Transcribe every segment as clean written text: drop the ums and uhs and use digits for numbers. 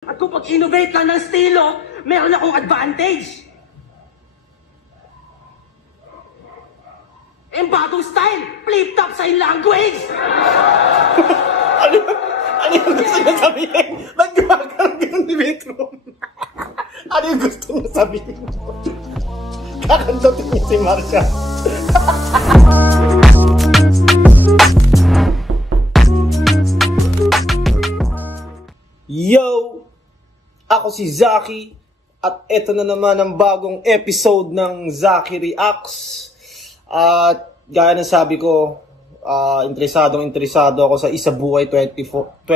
At kung pag-innovate lang ng estilo, meron akong advantage. Ang bagong style, flip-top sign language! Ano yung gusto niya sabihin? Ba't gumagano'n ni Metro? Ano yung gusto niya sabihin? Kakantotin niya si Marcia. Yo! Ako si Zaki at eto na naman ang bagong episode ng Zaki Reacts. At gaya ng sabi ko, interesado ako sa Isabuhay 2024.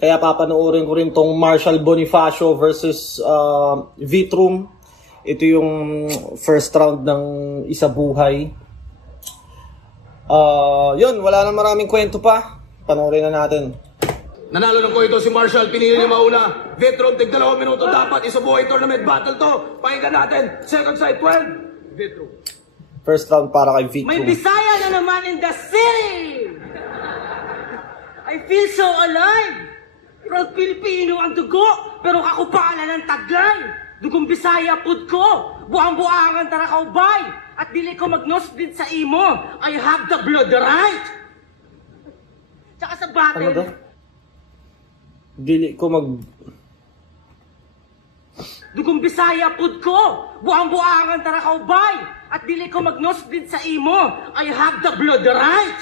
Kaya papanoorin ko rin tong Marshall Bonifacio versus Vitrum. Ito yung first round ng Isabuhay. Yun, wala na maraming kwento pa. Panoorin na natin. Nanalo ng koito si Marshall, pinili niya mauna. Vitrum, tig 2 minuto dapat. Isabuhay tournament battle to. Pakinggan natin. Second side, 12. Vitrum. First round para kay Vitrum. May Bisaya na naman in the city! I feel so alive! Proud Pilipino ang dugo, pero kakupalan ng taglay. Dugong Bisaya pud ko, buang-buangan tara kaubay. At dili ko magnosbid sa imo, I have the blood right. Tsaka sa battle, Ano daw? Dili ko dugong Bisaya pud ko, buang-buangan tara kaubay. At dili ko magnosbid sa imo, I have the blood right.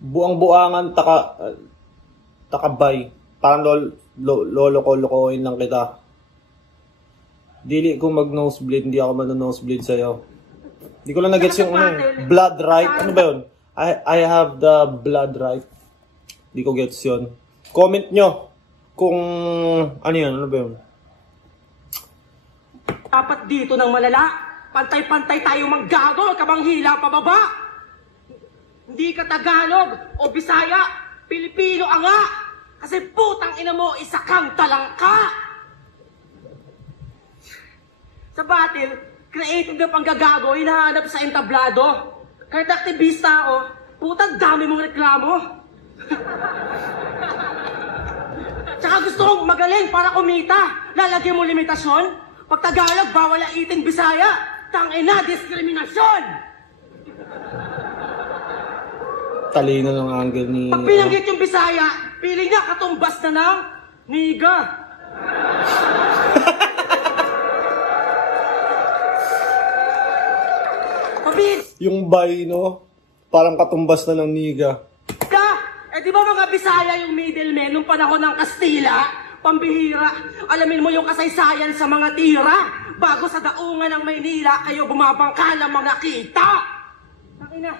Buang-buangan takabay. Parang lolo-ko-lokohin lang kita. Dili ko mag-nosebleed, hindi ako mag-nosebleed sa'yo. Hindi ko lang na-gets yung blood right. Ano ba yun? I have the blood right. Hindi ko gets yun. Comment nyo kung ano yun, ano ba yun? Dapat dito ng malala, pantay-pantay tayo manggago, kamanghila pababa. Hindi ka Tagalog o Bisaya, Pilipino nga. Kasi putang ina mo, isa kang talangka. Sa battle, creative na panggagago, hinahanap sa entablado. Kahit aktivista ako, putang dami mong reklamo. Tsaka gusto kong magaling para kumita. Lalagyan mo limitasyon. Pag Tagalog, bawal ang iting Bisaya. Tangina, diskriminasyon! Talino ng angle ni... Pag pinanggit yung Bisaya, piling niya katumbas na ng niga. Yung bay, no? Parang katumbas na ng niga. Di ba mga Bisaya yung middleman nung panahon ng Kastila? Pambihira, alamin mo yung kasaysayan sa mga tira. Bago sa daungan ng Maynila, kayo bumabangka ng mga kita. Nakina.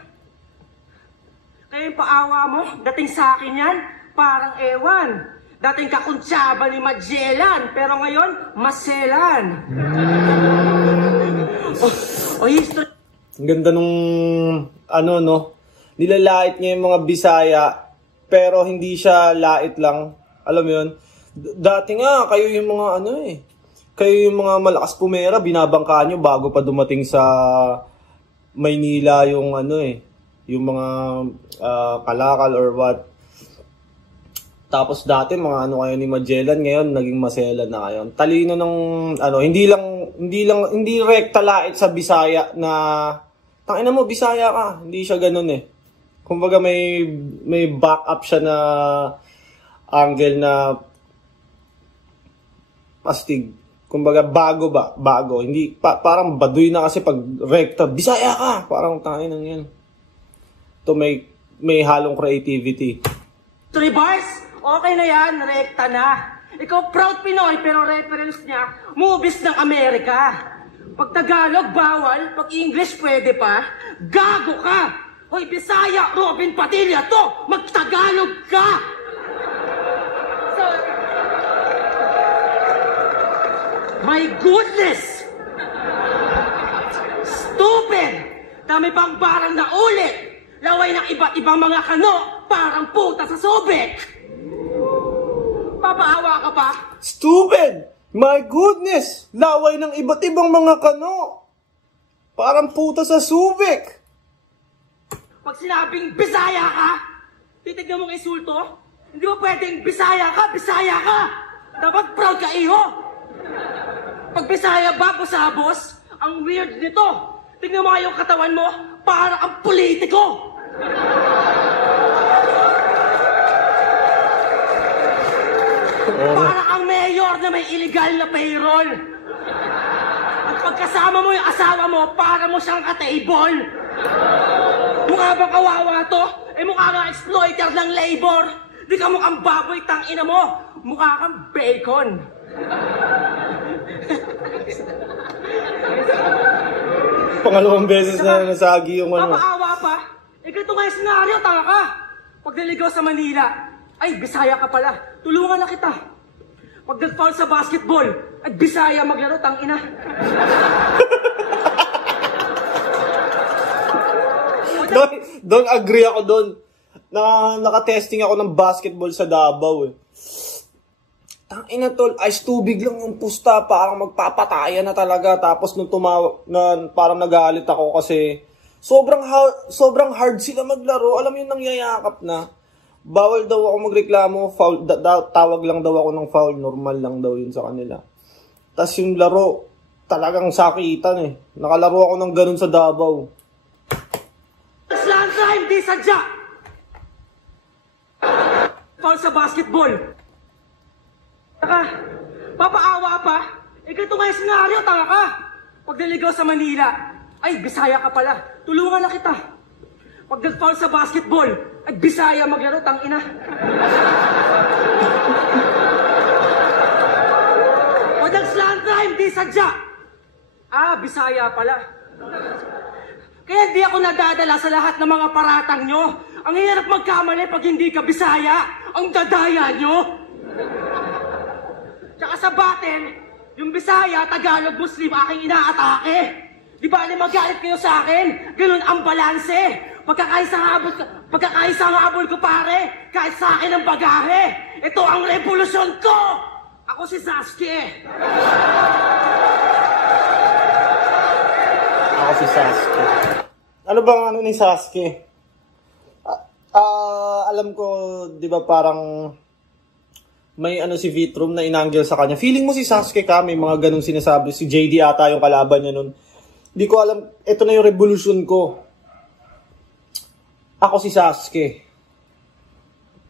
Kaya yung paawa mo, dating sa akin yan, parang ewan. Dating kakuntsaba ni Magellan, pero ngayon, maselan. History. Ang ganda nung, ano, no? Nilalait niya yung mga Bisaya, pero hindi siya lait lang. Alam mo yun? Dati nga, kayo yung mga ano eh. Kayo yung mga malakas pumera, binabangka nyo bago pa dumating sa Maynila yung ano eh. Yung mga kalakal or what. Tapos dati mga ano kayo ni Magellan, ngayon naging maselan na kayo. Talino ng ano, hindi rekta lait sa Bisaya na tangina mo Bisaya ka, hindi siya ganoon eh. Kumbaga may backup siya na angle na astig. Kumbaga bago. Hindi parang baduy na kasi pag rekta Bisaya ka, parang tangina nang yan. To may halong creativity. 3 bars? Okay na yan, rekta na. Ikaw proud Pinoy pero reference niya movies ng Amerika. Pag Tagalog bawal, pag English pwede pa. Gago ka! Hoy Bisaya, Robin Padilla to! Mag-Tagalog ka! My goodness! Stupid! Dami pang barang na ulit! Laway ng iba't ibang mga kano, parang puta sa subik! Papaawa ka pa? Stupid! My goodness! Laway ng iba't ibang mga kano! Parang puta sa subik! Pag sinabing Bisaya ka, tinitignan mong insulto? Hindi mo pwedeng Bisaya ka, Bisaya ka! Dapat proud ka, iho! Pag Bisaya ba, boss, ang weird nito. Tignan mo nga yung katawan mo, para kang politiko! Para kang mayor na may illegal na payroll. At pagkasama mo yung asawa mo, para mo siyang ka-table. Mukha bang kawawa to? Mukha kang exploiter ng labor. Di ka mukhang baboy, tangina mo. Mukha kang bacon. Pangalawang beses na nasagi yung ano. Papaawa pa? Ganito nga yung senaryo, tanga ka. Pag naligaw sa Manila, ay, Bisaya ka pala. Tulungan na kita. Pag nag-foul sa basketball, ay, Bisaya maglaro, tangina. Doon agree ako doon. Naka-testing ako ng basketball sa Davao eh. Tangina tol, ice tubig lang yung pusta, parang magpapatayan na talaga. Tapos nung parang nagalit ako kasi sobrang hard sila maglaro. Alam mo yung nangyayakap na. Bawal daw ako magreklamo, foul, tawag lang daw ako ng foul, normal lang daw yun sa kanila. Tapos yung laro, talagang sakitan eh. Nakalaro ako ng ganun sa Davao. Slam time, di sadya! Foul sa basketball. Taka, papaawa pa? Ganito nga yung senaryo, tanga ka. Pag naligaw sa Manila, ay, Bisaya ka pala. Tulungan na kita. Pag nag-foul sa basketball, ay, Bisaya maglaro, tangina. Pag nag-slam time, di sadya. Ah, Bisaya pala. Kaya di ako nadadala sa lahat ng mga paratang nyo. Ang hirap magkamali pag hindi ka Bisaya. Ang dadaya nyo. Tsaka sa batin, yung Bisaya, Tagalog, Muslim, aking inaatake. Di ba magalit kayo sa akin? Ganun ang balanse. Pagkakaisang habol ko pare, kahit sa akin ang bagahe. Ito ang revolusyon ko! Ako si Sasuke. Ako si Sasuke. Ano bang ano ni Sasuke? Alam ko, di ba parang may ano si Vitrum na inanggel sa kanya. Feeling mo si Sasuke ka, may mga ganung sinasabi. Si JD ata yung kalaban niya nun. Hindi ko alam, ito na yung revolution ko. Ako si Sasuke.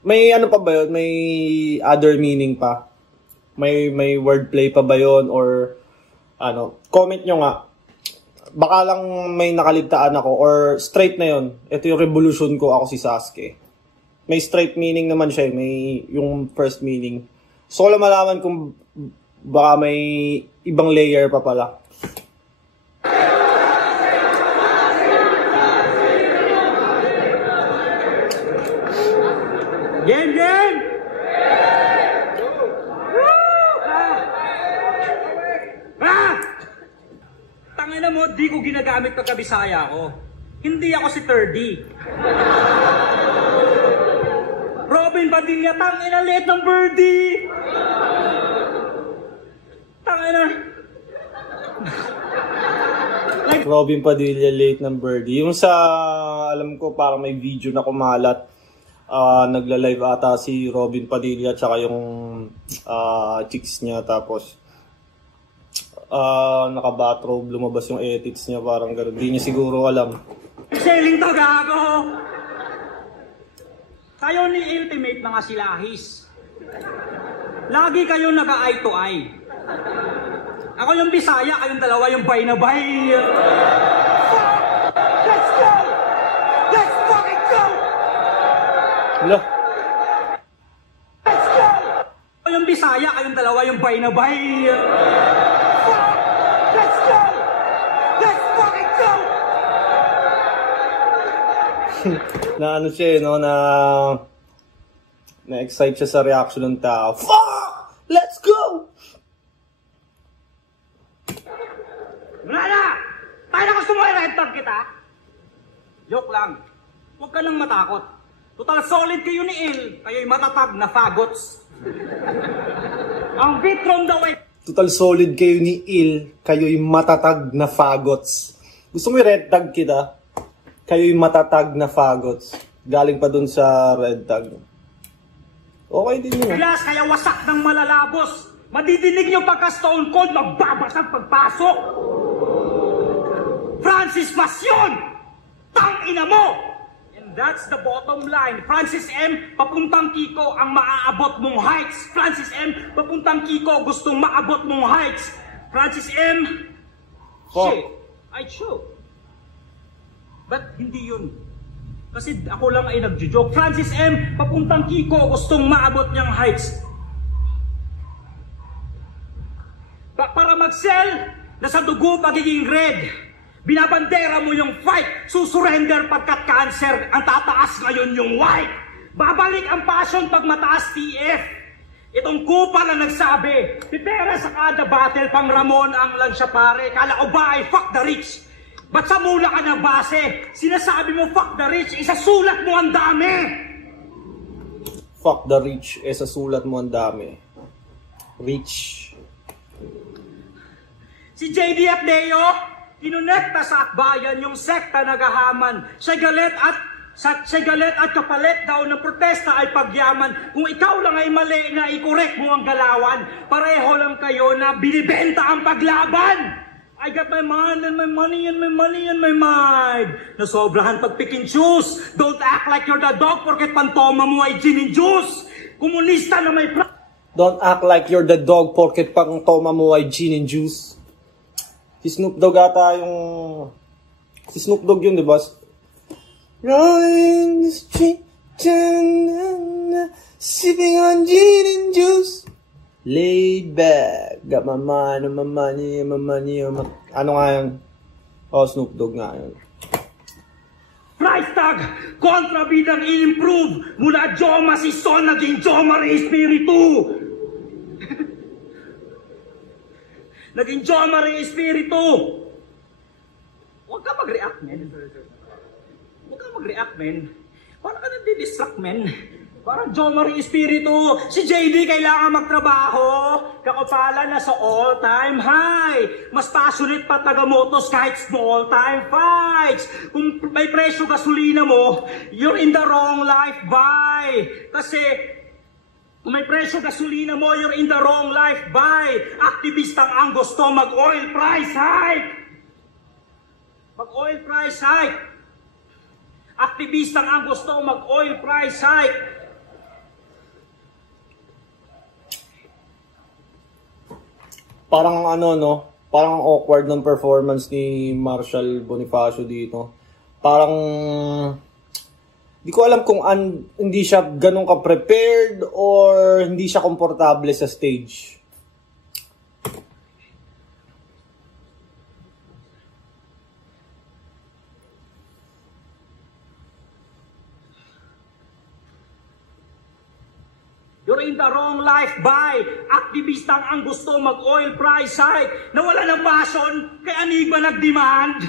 May ano pa ba yun? May other meaning pa? May wordplay pa ba yun? Or ano? Comment nyo nga. Baka lang may nakaligtaan ako. Or straight na yun. Ito yung revolution ko, ako si Sasuke. May straight meaning naman siya. May yung first meaning. So, wala malaman kung baka may ibang layer pa pala. Gen! Tangina mo, di ko ginagamit pagka-Bisaya ko. Hindi ako si 30. Robin Padilla, tangina, late ng birdie! Tangina. Robin Padilla, late ng birdie. Yung sa, alam ko, parang may video na kumalat. Nagla-live ata si Robin Padilla tsaka yung chicks niya, tapos naka-bathrobe, lumabas yung edits niya, parang gano'n. Hindi niya siguro alam. Selling to, gago! Kayo ni Ultimate mga silahis. Lagi kayong naka-eye to eye. Ako yung Bisaya, kayong dalawa yung bay na bay. Let's go! Let's fucking go! Hello? Let's go! Ako yung Bisaya, kayong dalawa yung bay na bay. Let's go! Let's fucking go! Na ano siya, no, na-excite siya sa reaction ng tao. Fuck! Let's go! Wala na! Tayo na gusto mo i-red-tag kita? Joke lang. Huwag ka nang matakot. Total solid kayo ni Il. Kayo'y matatag na fagots. Ang Vitrum daw ay... Total solid kayo ni Il, kayo'y matatag na fagots. Gusto mo i-red tag kita? Kayo'y matatag na fagots. galing pa dun sa red tag. Okay din yun. Bilas, kaya wasak ng malalabos. Madidinig nyo pagka Stone Cold, magbabasag pagpasok. Francis Passion! Tangina mo! And that's the bottom line. Francis M, papuntang Kiko ang maaabot mong heights. Francis M, papuntang Kiko gustong maabot mong heights. Francis M, shit, I choke. But hindi yun. Kasi ako lang ay nagjo-joke. Francis M, papuntang Kiko gustong maabot niyang heights. Para mag-sell, nasa dugo pagiging red. Binabandera mo yung fight, susurrender pagkat cancer, ang tataas ngayon yung white. Babalik ang passion pag mataas TF. Itong kupa na nagsabi, pipera sa kada battle, pang Ramon ang lang siya pare. Kala ko ba ay fuck the rich? Ba't sa mula ka na base? Sinasabi mo fuck the rich, isasulat mo ang dami. Fuck the rich, isasulat mo ang dami. Rich. Si JD at Deo, kinonekta sa akbayan yung sekta nagahaman. Siya galit at kapalit daw ng protesta ay pagyaman. Kung ikaw lang ay mali na i-correct mo ang galawan, pareho lang kayo na binibenta ang paglaban. I got my mind and my money and my money and my mind. Nasobrahan pag pick and choose. Don't act like you're the dog porket pantoma mo ay gin and juice. Komunista na may Don't act like you're the dog porket pantoma mo ay gin and juice. Si Snoop Dogg ata yung... Si Snoop Dogg yun, di ba? Rolling the street, sipping on gin and juice. Laid back, got my mind on my money, my money on my... Ano nga yun? Oh, Snoop Dogg nga yun. Price tag, kontrabidang i-improve. Mula Joma si Son, naging Joma Espiritu. Naging Joma Espiritu. Huwag ka mag-react, men. Huwag ka mag-react, men. Parang ka nagdi-distract, men. Parang Joma Espiritu. Si JD kailangan magtrabaho. Kakupalan na sa all-time high. Mas passionate pa taga-motos kahit small-time fights. Kung may presyo gasolina mo, you're in the wrong life, bye. Kasi kung may presyo gasolina mo, you're in the wrong life, bye. Aktivistang ang gusto mag-oil price hike. Mag-oil price hike. Aktivistang ang gusto mag-oil price hike. Parang ano, no? Parang awkward ng performance ni Marshall Bonifacio dito. Parang... Di ko alam kung hindi siya ganun ka-prepared or hindi siya komportable sa stage. You're in the wrong life, bye. Aktivistang ang gusto mag-oil price hike. Nawala ng passion, kay Enigma nag-demand.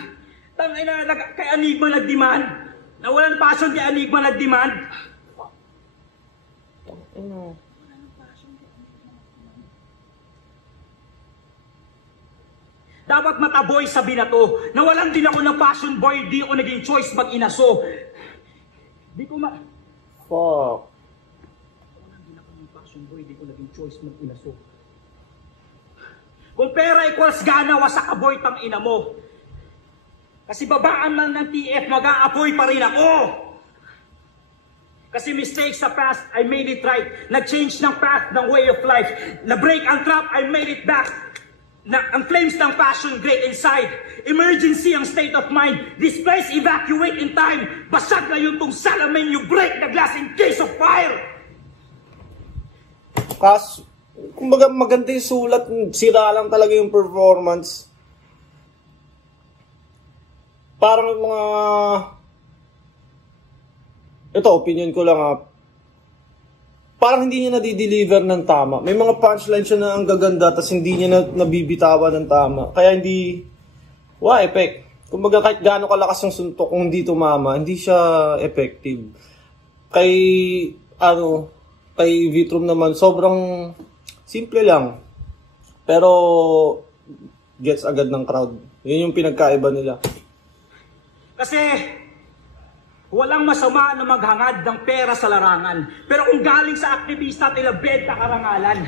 Tangina, kay Enigma nag-demand. Nawala ng passion, kay Enigma nag-demand. Dapat mataboy sa binato. Nawalan din ako ng passion, boy. Di ako naging choice mag-inaso. Di ko Fuck. Boy, di ko naging choice mag-inaso. Kung pera equals gana, wasak ka boy, tang ina mo. Kasi babaan man ng TF, mag-aapoy pa rin ako. Kasi mistakes sa past, I made it right. Nag-change ng path, ng way of life. Na-break ang trap, I made it back. Ang flames ng passion, great inside. Emergency ang state of mind. This place, evacuate in time. Basag na yung tong salamin, you break the glass in case of fire. Kumbaga maganda yung sulat, sira lang talaga yung performance. Parang mga... Ito, opinion ko lang parang hindi niya nadi-deliver ng tama. May mga punchline siya na ang gaganda, tapos hindi niya nabibitawan ng tama. Kaya hindi... effect. Kumbaga kahit gaano kalakas yung suntok, kung hindi tumama, hindi siya effective. Kay Vitrum naman, sobrang simple lang. Pero, gets agad ng crowd. Yun yung pinagkaiba nila. Kasi, Walang masama na maghangad ng pera sa larangan. Pero kung galing sa aktivista at ilabenta karangalan.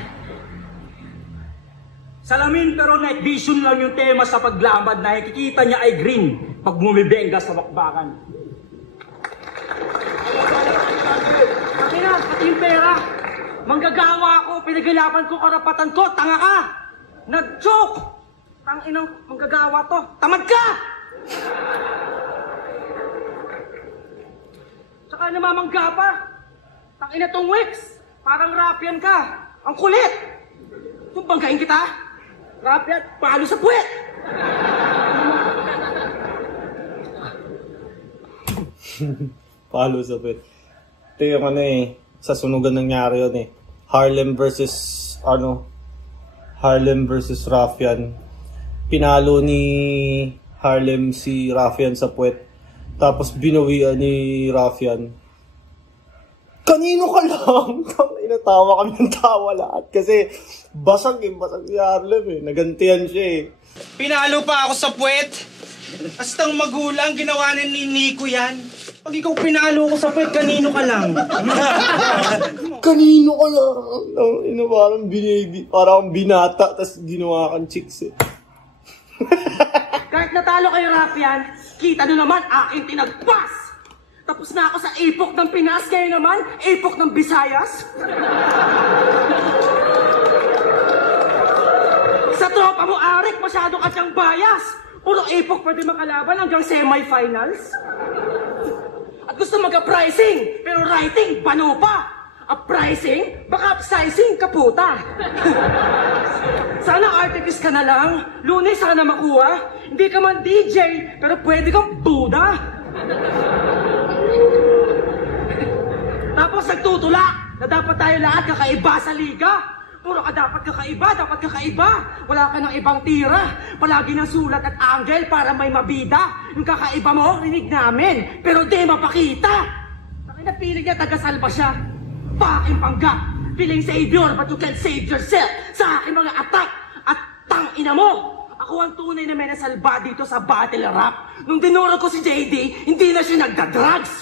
Salamin pero night vision lang yung tema sa paglamad na nakikita niya ay green pag bumibenga sa bakbakan. Takina, pati yung pera. Manggagawa ako, pinagalaban ko, karapatan ko, tanga ka! Nag-joke! Tanginang manggagawa to, tamad ka! Tsaka namamangga pa. Tangina tong Wix, parang Rapian ka. Ang kulit! Kung banggain kita, Rapian, palo sa puwet! Palo sa pet. Ito yung ano eh, sa sunugan nangyari yun eh. Harlem versus Raffian. Pinalo ni Harlem si Raffian sa puwet. Tapos binawian ni Raffian. Kanino ka lang? Inatawa kami ng tawa lahat. Kasi basag si Harlem eh. Nagantihan siya eh. Pinalo pa ako sa puwet. Astang magulang, ginawa ni Nico yan. Pag ikaw pinalo ko sa puwet, kanino ka lang? Kanino ka lang? Parang binata, tas ginawa kang chicks eh. Kahit natalo kayo, Rapian, kita nyo naman aking tinagpas! Tapos na ako sa ipok ng Pinas, kayo naman, ipok ng Visayas. Sa tropa mo, Arik, masyado ka siyang bias. Puro ipok pwede makalaban hanggang semi-finals. At gusto mag-pricing, pero writing, bano pa. Up-pricing, baka upsizing, kaputa. Sana artist ka na lang. Lunes sana makuha. Hindi ka man DJ, pero pwede kang Buddha. Tapos nagtutula na dapat tayo lahat kakaiba sa liga. Puro ka dapat kakaiba. Wala ka ng ibang tira. Palagi ng sulat at angle para may mabida. Yung kakaiba mo, rinig namin, pero di mapakita. Taki napiling niya, taga-salba siya. Paking panggap. Feeling savior, but you can't save yourself. Sa aking mga attack at tangina mo. Ako ang tunay na may nasalba dito sa battle rap. Nung dinuro ko si JD, hindi na siya nagda-drugs.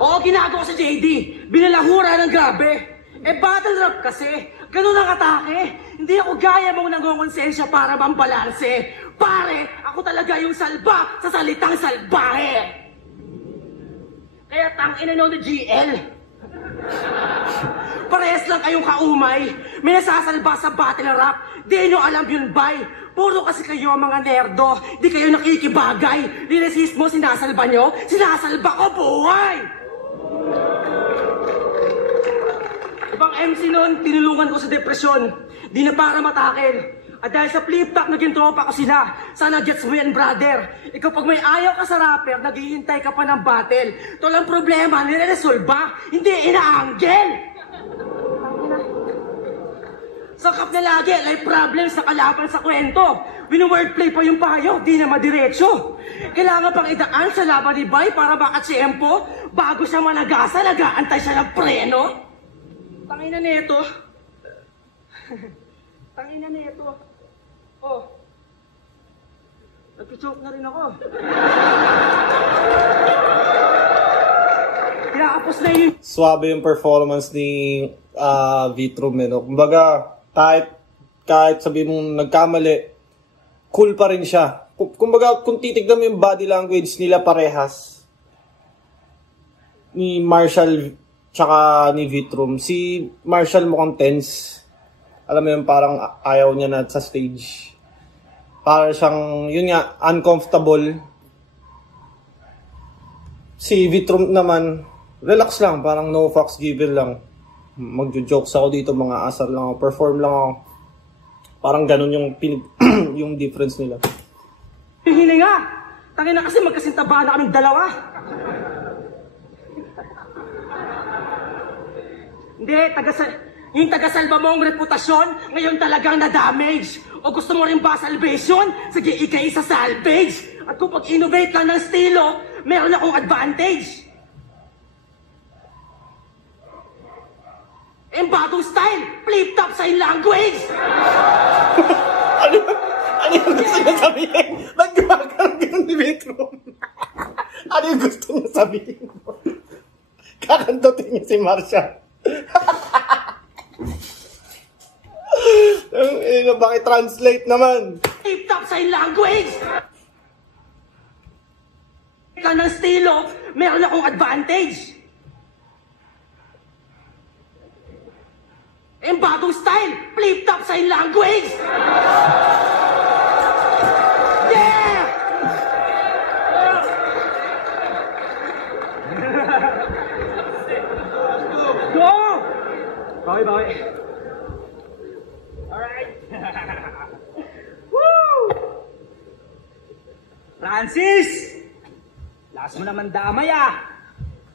Oo, ginagawa si JD. Binalahura ng grabe. Battle rap kasi. Ganun ang atake. Hindi ako gaya mong nangongonsensya para mambalanse. Pare, ako talaga yung salba sa salitang salbahe. Kaya tangina nyo na GL. Parehas lang kayong kaumay. May nasasalba sa battle rap. Di nyo alam yun, bay. Puro kasi kayo mga nerdo. Di kayo nakikibagay. Linesist mo, sinasalba nyo. Sinasalba ko, buhay! Ibang MC noon, tinulungan ko sa depresyon. Di na para matakil. At dahil sa flip-top, naging tropa ko sila. Sana gets mo yan, brother. Ikaw pag may ayaw ka sa rapper, naghihintay ka pa ng battle. Ito lang problema, nire-resolba, hindi inaanggel. Sakap na lagi, life problems na kalaban sa kwento. Wino-wordplay pa yung payo, di na madiretso. Kailangan pang idaan sa laban ni Bay para makatsyempo. Bago siya malagasa, nag-aantay siya ng preno. Tangina neto. Tangina neto. Oh. Nag-choke na rin ako. Kinakapos na yun. Swabe yung performance ni Vitrum eh, no? Kumbaga, kahit sabi mong nagkamali, cool pa rin siya. Kumbaga, kung titignan mo yung body language nila parehas, ni Marshall tsaka ni Vitrum, si Marshall mukhang tense. Alam mo yun, parang ayaw niya na sa stage. Parang siyang, yun nga, uncomfortable. Si Vitrum naman, relax lang, parang no fucks given lang. Magjo-jokes ako dito, mga asar lang ako, perform lang ako. Parang ganun yung yung difference nila. Hininga! Tangin na kasi magkasintabahan na kaming dalawa. Hindi, yung taga-salba mong reputasyon, ngayon talagang na-damage. O gusto mo rin ba salvation? Sige, ikay sa salvage. At kung pag-innovate lang ng estilo, meron akong advantage. Ang bagong style, flip-top sign language! Ano yung gusto niya sabihin? Ba't gumagano'n ni Vitrum? Ano yung gusto niya sabihin mo? Kakantutin niya si Marshall. Bakit translate naman? Tip-top sa language! Ka ng estilo, meron akong advantage. Ang bagong style, flip-top sa language! Yeah! Go! Bye. Alright. Woo! Francis! Lakas mo naman damay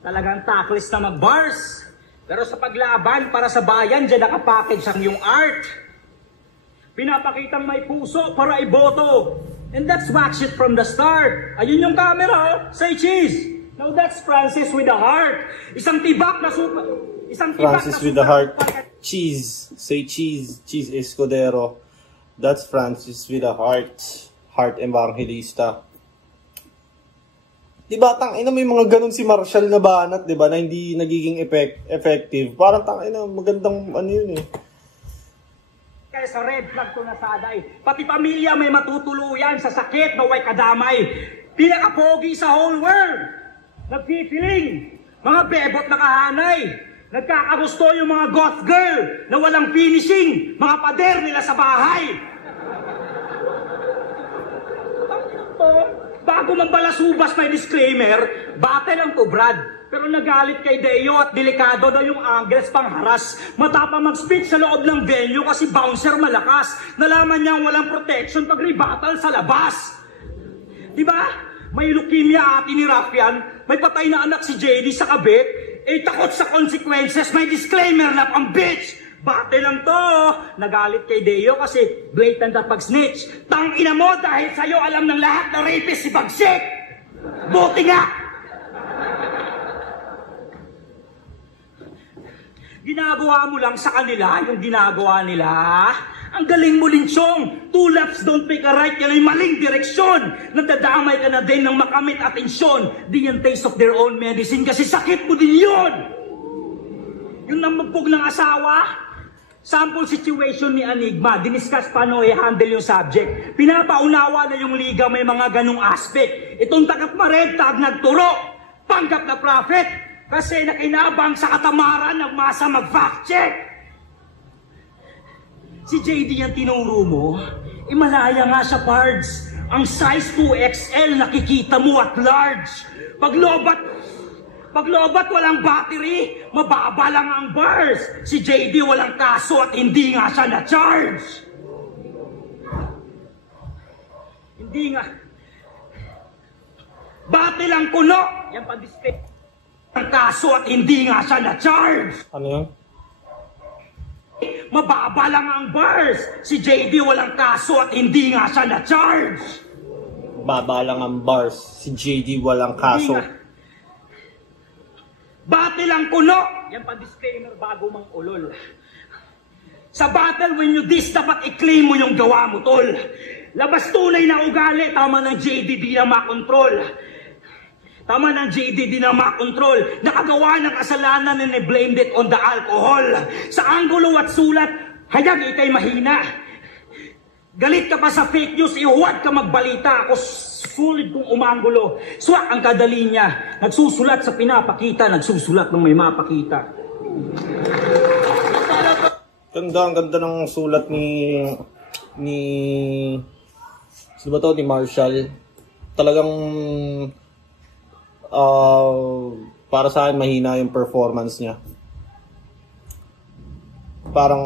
Talagang tackles na mag-bars. Pero sa paglaban para sa bayan, dyan nakapackage ang iyong art. Pinapakitang may puso para iboto. And that's wax it from the start. Ayun yung camera, Say cheese. Now that's Francis with a heart. Isang tibak na super. Francis with the heart. Cheese. Say cheese. Cheese Escudero. That's Francis with a heart. Heart Evangelista. Diba, tangina may mga ganun si Marshall na banat, diba, na hindi nagiging effective. Parang tangina, magandang ano yun Kaya sa red flag to nasaday. Pati pamilya may matutuluyan sa sakit na way kadamay. Pinaka-pogi sa whole world. Nagpipiling. Mga bebot na kahanay. Nagkakagusto yung mga goth girl na walang finishing. Mga pader nila sa bahay. Bago mang balasubas may disclaimer, battle lang to Brad. Pero nagalit kay Deo at delikado daw yung angles pang haras. Matapang mag-speech sa loob ng venue kasi bouncer malakas. Nalaman niyang walang protection pag rebattle sa labas. Diba? May leukemia ati ni Rafian, may patay na anak si JD sa kabit, takot sa consequences, may disclaimer na pang bitch. Bate lang to. Nagalit kay Deo kasi blatant na pag-snitch. Tangina mo dahil sa'yo alam ng lahat na rapist si Bagsik. Buti nga. Ginagawa mo lang sa kanila yung ginagawa nila. Ang galing mo, Linchong. 2 laps don't make a right. Yan ay maling direksyon. Nagdadamay ka na din ng makamit atensyon. Di yan taste of their own medicine kasi sakit mo din yun. Yung namagpog ng asawa, sample situation ni Enigma, diniscuss paano i-handle yung subject. Pinapaunawa na yung liga may mga ganong aspect. Itong tagat marentag nagturo, panggap na prophet, kasi nakinabang sa katamaran ng masa mag-fact check. Si JD ang tinuro mo, malaya nga sa parts. Ang size 2XL nakikita mo at large. Paglobat walang battery, mababa lang ang bars. Si JD walang kaso at hindi nga siya na-charge. Hindi nga. Bate lang kuno. Yan pa-display. Ang kaso at hindi nga siya na-charge. Ano yun? Mababa lang ang bars. Si JD walang kaso at hindi nga siya na-charge. Baba lang ang bars. Si JD walang kaso. Bate lang kuno. Yan pa-disclaimer bago mang ulol. Sa battle, when you diss, dapat i-claim mo yung gawa mo, tol. Labas tunay na ugali. Tama ng JD, di na makontrol. Tama ng JD, di na makontrol. Nakagawa ng kasalanan and blamed it on the alcohol. Sa anggulo at sulat, hayag ikay mahina. Galit ka pa sa fake news, ihuwad ka magbalita. Ako sulit kong umanggulo. Swak ang kadali niya. Nagsusulat sa pinapakita, nagsusulat ng may mapakita. Ang ganda ng sulat ni sino ba to? Ni Marshall. Talagang para sa akin mahina yung performance niya. Parang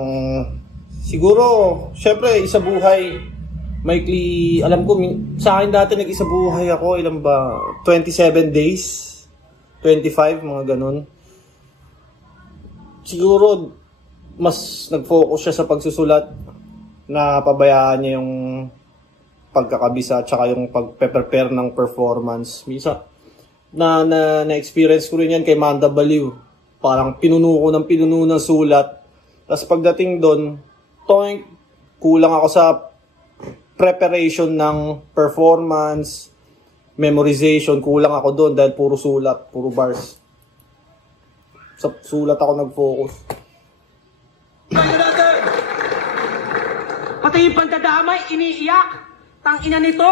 siguro, syempre isa buhay. Maikli, alam ko sa akin dati nag-isa buhay ako, ilan ba? 27 days, 25, mga ganun. Siguro mas nag-focus siya sa pagsusulat, na pabayaan niya yung pagkakabisa at saka yung pag-prepare ng performance. Misa na-experience ko rin yan kay Manda Baliw. Parang pinuno ko ng pinuno ng sulat. Tapos pagdating doon, kulang ako sa preparation ng performance, memorization, kulang ako doon dahil puro sulat, puro bars. Sa sulat ako nag-focus. Pati yung pandadamay, iniiyak. Tangina nito.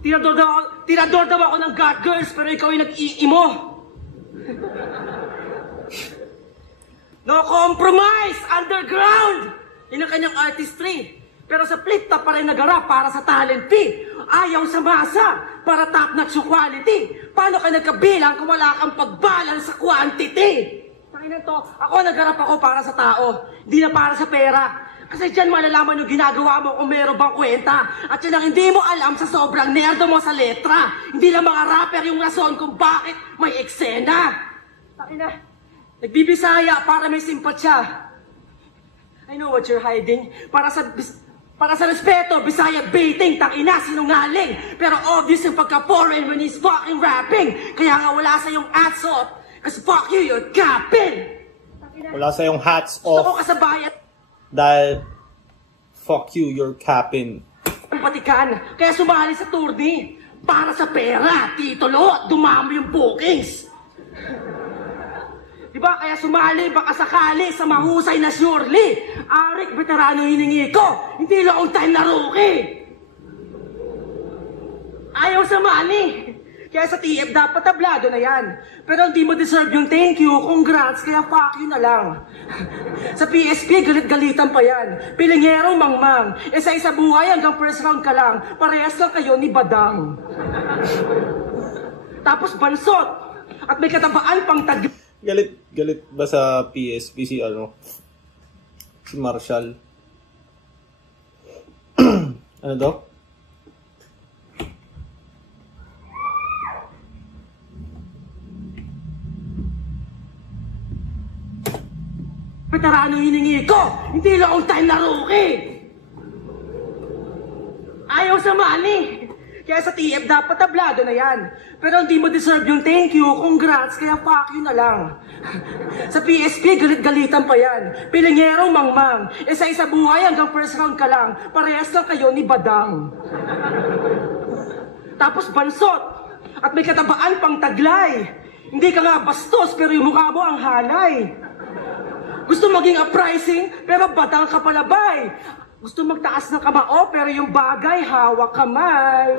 Tirador daw ako ng God Girls, pero ikaw ay nag-iimo. No compromise! Underground! Yun ang kanyang artistry. Pero sa flip top pa rin nagarap para sa talent fee. Ayaw sa masa para top-notch yung quality. Paano ka nagkabilang kung wala kang pagbalance sa quantity? Tangina to, ako nagarap ako para sa tao, hindi na para sa pera. Kasi dyan malalaman yung ginagawa mo kung meron bang kwenta. At yun ang hindi mo alam sa sobrang nerdo mo sa letra. Hindi lang mga rapper yung rason kung bakit may eksena. Tangina, nagbibisaya para may simpatsya. I know what you're hiding. Para sa respeto, Bisaya baiting, tangina, sinungaling. Pero obvious yung pagka-foreign when he's fucking rapping. Kaya nga wala sa yung hats off. Kasi fuck you, you're capping. Wala sa yung hats Gusto ko off. kasabayan. Dahil, fuck you, you're capping. Ang patikan, kaya sumali sa tourney. Para sa pera, titulo, dumami yung bookings. Diba, kaya sumali, baka sakali, sa mahusay na surely. Arik, veterano hiningi ko, hindi long time na rookie. Ayaw sa money. Kaya sa TF dapat tablado na yan. Pero hindi mo deserve yung thank you, congrats, kaya fuck you na lang. Sa PSP, galit-galitan pa yan. Pilingero, mangmang. Isa-isa buhay hanggang first round ka lang. Parehas lang kayo ni Badang. Tapos bansot. At may katabaan pang tag... Galit ba sa PSP si si Marshall? Ano daw? Veterano hiningi ko, hindi long time na rookie. Ayaw sa money. Kaya sa TF dapat tablado na yan. Pero hindi mo deserve yung thank you, congrats, kaya fuck you na lang. Sa PSP, galit-galitan pa yan. Pilingero, mangmang. Isa-isa buhay hanggang first round ka lang. Parehas lang kayo ni Badang. Tapos bansot. At may katabaan pang taglay. Hindi ka nga bastos, pero yung mukha mo ang halay. Gusto maging uprising, pero Badang ka palabay. Gusto magtaas ng kamao, pero yung bagay, hawak kamay.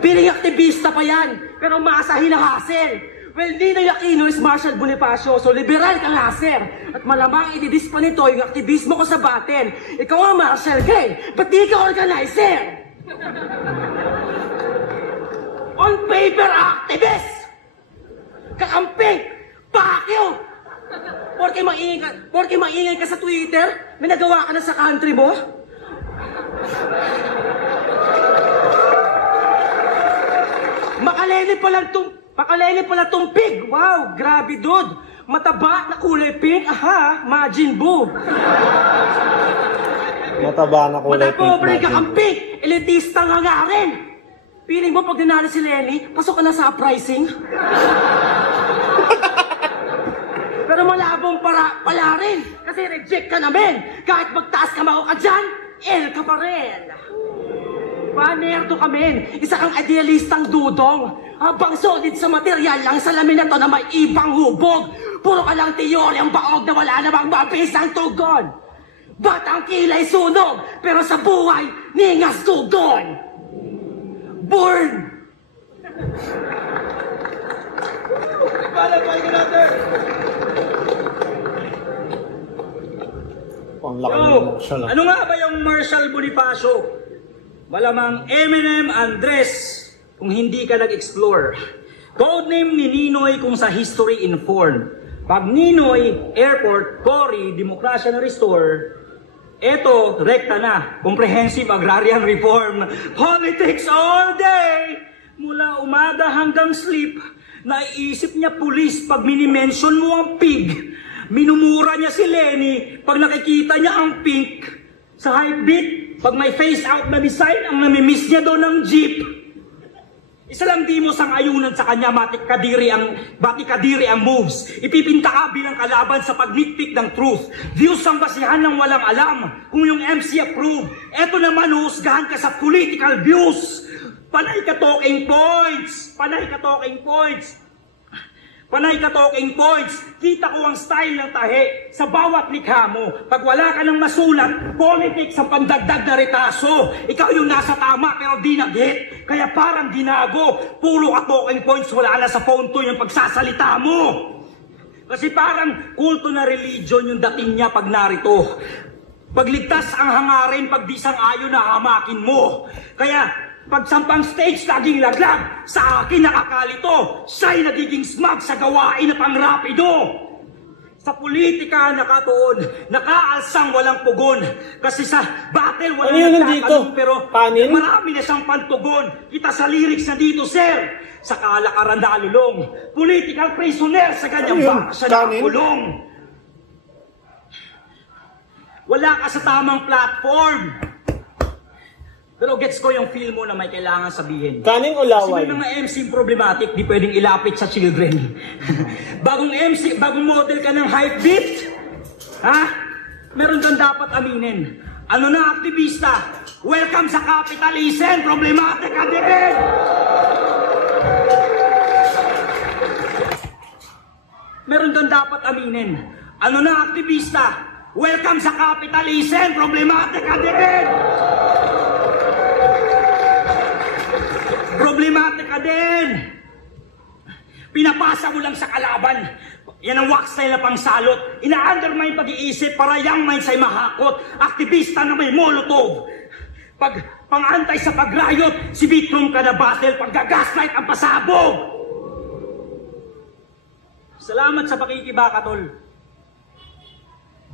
Piling aktivista pa yan, pero maasahin na hassle. Well, Ninoy Aquino is Marshall Bonifacio, so liberal ka laser. At malamang ididis pa nito yung aktivismo ko sa batin. Ikaw ang Marshall Gay, ba't di ka organizer? On paper activist! Kakampi! Pakyo! Porke maingay ka sa Twitter, may nagawa ka na sa country mo? Makalele pala tumpig! Wow, grabe dude! Mataba na kulay pink, aha, Majin Buu! Mataba na kulay pink. Matapobre kakampi! Elitista nga nga rin! Piling mo pag dinalo si Lenny, pasok ka na sa uprising? Pero malabong pala rin, kasi reject ka namin. Kahit magtaas ka mao ka dyan, L ka pa rin. Panerdo kami, isa kang idealistang dudong. Habang solid sa material lang salamin na to na may ibang hubog. Puro ka lang teoryang baog na wala namang mabisang tugon. Batang kilay sunog, pero sa buhay, ningas tugon. Burn! Paano natin? Ang laki ng Marshall. Ano nga ba yung Marshall Bonifacio? Malamang Eminem Andres kung hindi ka nag-explore. Codename ni Ninoy kung sa history informed. Pag Ninoy, airport, Cory, demokrasya na restore, eto, rekta na, comprehensive agrarian reform. Politics all day! Mula umaga hanggang sleep, naiisip niya pulis pag minimension mo ang pig. Minumura niya si Lenny pag nakikita niya ang pink. Sa hype beat, pag may face out na design, ang namimiss niya doon ng jeep. Isa lang di mo sang-ayunan sa kanya, batik kadiri ang moves. Ipipinta ka bilang kalaban sa pag-nitpick ng truth. Views ang basihan ng walang alam kung yung MC approve. Eto naman, husgahan ka sa political views. Panay ka talking points. Panay ka talking points. Panay ka talking points. Kita ko ang style ng tahe sa bawat likha mo. Pag wala ka ng masulat, politics ang pandagdag na retaso. Ikaw yung nasa tama pero di nag-hit. Kaya parang ginago. Puro ka talking points, wala na sa phone to yung pagsasalita mo. Kasi parang kulto na religion yung dating niya pag narito. Pagligtas ang hangarin, pag di sang-ayon na hamakin mo. Kaya pagsampang stage, laging laglag. Sa akin nakakalito. Siya'y nagiging smug sa gawain na pangrapido. Sa politika nakatuon, nakaalsang walang pugon. Kasi sa battle walang nagtatanong, pero marami na siyang pantugon. Kita sa lyrics na dito, sir. Sa kalakaran na alulong. Political prisoner sa kanyang baka siya nakakulong. Wala ka sa tamang platform. Pero gets ko yung feel mo na may kailangan sabihin. Kaning o laway? Kasi may mga MC problematic, di pwedeng ilapit sa children. bagong model ka ng hype beat, ha? Meron kang dapat aminin. Ano na aktivista? Welcome sa capitalism, problematic ka din! Meron kang dapat aminin. Ano na aktivista? Welcome sa capitalism, problematic ka din! Problematic ka din! Pinapasa mo lang sa kalaban. Yan ang wax style na pangsalot. Ina-undermine pag-iisip para young minds ay mahakot. Aktivista na may molotov. Pag pang-antay sa pag-riot, si Vitrum ka na battle, pag-gaslight ang pasabog. Salamat sa pakikibaka, tol.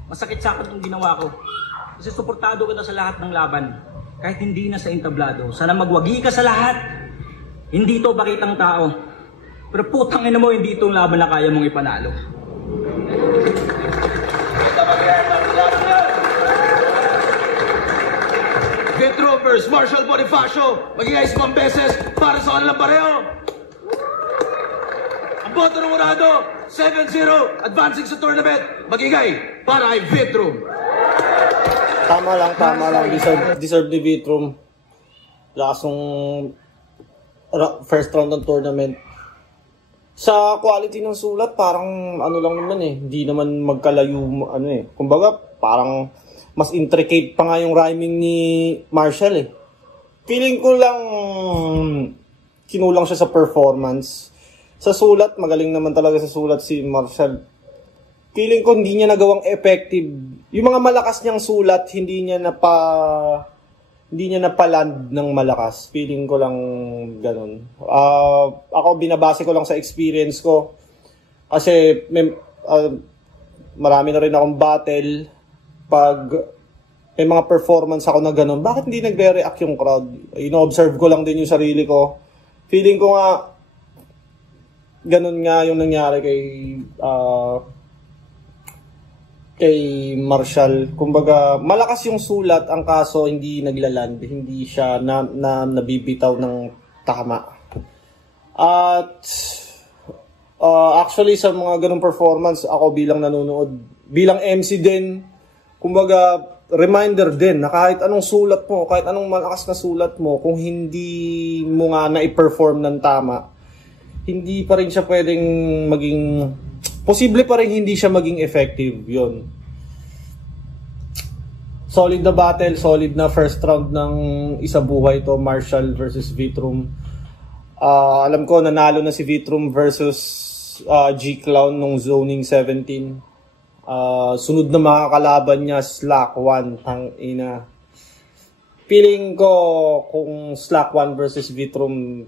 Masakit sa akin itong ginawa ko. Kasi suportado ka na sa lahat ng laban. Kahit hindi na sa entablado. Sana magwagi ka sa lahat. Hindi ito bakitang tao. Pero putang ina mo, hindi itong laban na kaya mong ipanalo. Vitrum vs. Marshall Bonifacio. Magigay 5 beses para sa kanilang pareho. Ang boto ng urado, 7-0. Advancing sa tournament. Magigay para kay Vitrum. Tama lang. Deserve ni Vitrum. Lasong first round ng tournament. Sa quality ng sulat, parang ano lang naman eh. Hindi naman magkalayo, ano eh. Kumbaga, parang mas intricate pa nga yung rhyming ni Marshall eh. Feeling ko lang kinulang siya sa performance. Sa sulat, magaling naman talaga sa sulat si Marshall. Feeling ko hindi niya nagawang effective. Yung mga malakas niyang sulat, hindi niya napaland ng malakas. Feeling ko lang ganun. Ako, binabase ko lang sa experience ko. Kasi marami na rin akong battle. Pag may mga performance ako na ganun, bakit hindi nagre-react yung crowd? Ino-observe ko lang din yung sarili ko. Feeling ko nga, ganun nga yung nangyari kay Marshall. Kumbaga, malakas yung sulat, ang kaso hindi naglaland, hindi siya nabibitaw ng tama. At actually sa mga ganung performance, ako bilang nanonood, bilang MC din, kumbaga reminder din na kahit anong sulat mo, kahit anong malakas na sulat mo, kung hindi mo nga na-perform ng tama, hindi pa rin siya pwedeng maging posible pa rin hindi siya maging effective. Yun. Solid na battle, solid na first round ng isa buhay to, Marshall versus Vitrum. Alam ko nanalo na si Vitrum versus G-Clown nung zoning 17. Sunod na mga kalaban niya, Slack 1, tangina. Feeling ko kung Slack 1 versus Vitrum,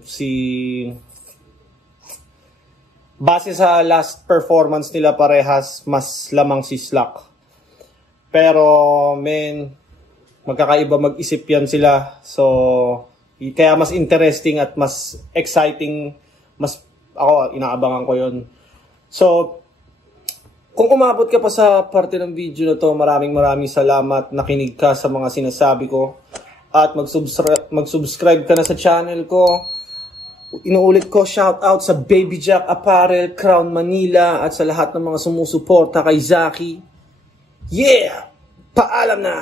base sa last performance nila parehas, mas lamang si Slack. Pero, magkakaiba mag-isip yan sila. So, kaya mas interesting at mas exciting. Ako, inaabangan ko yun. So, kung umabot ka pa sa parte ng video na to, maraming salamat. Nakinig ka sa mga sinasabi ko. At mag-subscribe ka na sa channel ko. Inuulit ko, shout out sa Baby Jack Apparel, Crown Manila, at sa lahat ng mga sumusuporta kay Zaki. Yeah! Paalam na!